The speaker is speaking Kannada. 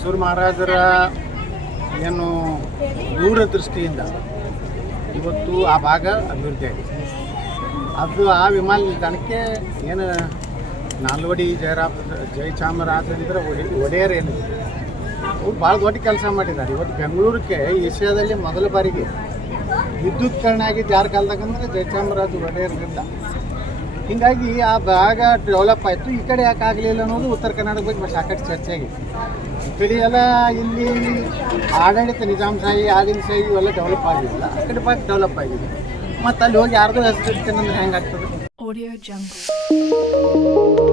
ಮೈಸೂರು ಮಹಾರಾಜರ ಏನು ದೂರದೃಷ್ಟಿಯಿಂದ ಇವತ್ತು ಆ ಭಾಗ ಅಭಿವೃದ್ಧಿ ಆಗಿದೆ. ಅದು ಆ ವಿಮಾನ ನಿಲ್ದಾಣಕ್ಕೆ ಏನು ನಾಲ್ವಡಿ ಜಯಚಾಮರಾಜೇಂದ್ರ ಒಡೆಯರ್ ಏನಿದೆ ಅವ್ರು ಭಾಳ ದೊಡ್ಡ ಕೆಲಸ ಮಾಡಿದ್ದಾರೆ. ಇವತ್ತು ಬೆಂಗಳೂರಿಗೆ ಏಷ್ಯಾದಲ್ಲಿ ಮೊದಲ ಬಾರಿಗೆ ವಿದ್ಯುತ್ಕರಣ ಆಗಿದ್ದು ಯಾರ ಕಾಲದಾಗಂದ್ರೆ ಜಯಚಾಮರಾಜ ಒಡೆಯರ್ದಿಂದ. ಹೀಗಾಗಿ ಆ ಭಾಗ ಡೆವಲಪ್ ಆಯಿತು. ಈ ಕಡೆ ಯಾಕೆ ಆಗಲಿಲ್ಲ ಅನ್ನೋದು ಉತ್ತರ ಕರ್ನಾಟಕ ಬಗ್ಗೆ ಸಾಕಷ್ಟು ಚರ್ಚೆ ಆಗಿದೆ. ಈ ಕಡೆ ಎಲ್ಲ ಇಲ್ಲಿ ಆಡಳಿತ ನಿಜಾಮಶಾಹಿ ಆದಿಲಶಾಹಿ ಇವೆಲ್ಲ ಡೆವಲಪ್ ಆಗಿಲ್ಲ, ಆ ಕಡೆ ಭಾಗ ಡೆವಲಪ್ ಆಗಿದೆ. ಮತ್ತು ಅಲ್ಲಿ ಹೋಗಿ ಯಾರ್ದೋ ಹೆಸರು ಇಡ್ತೇನೆ ಅಂದ್ರೆ ಹೆಂಗಾಗ್ತದೆ? Audio Jungle.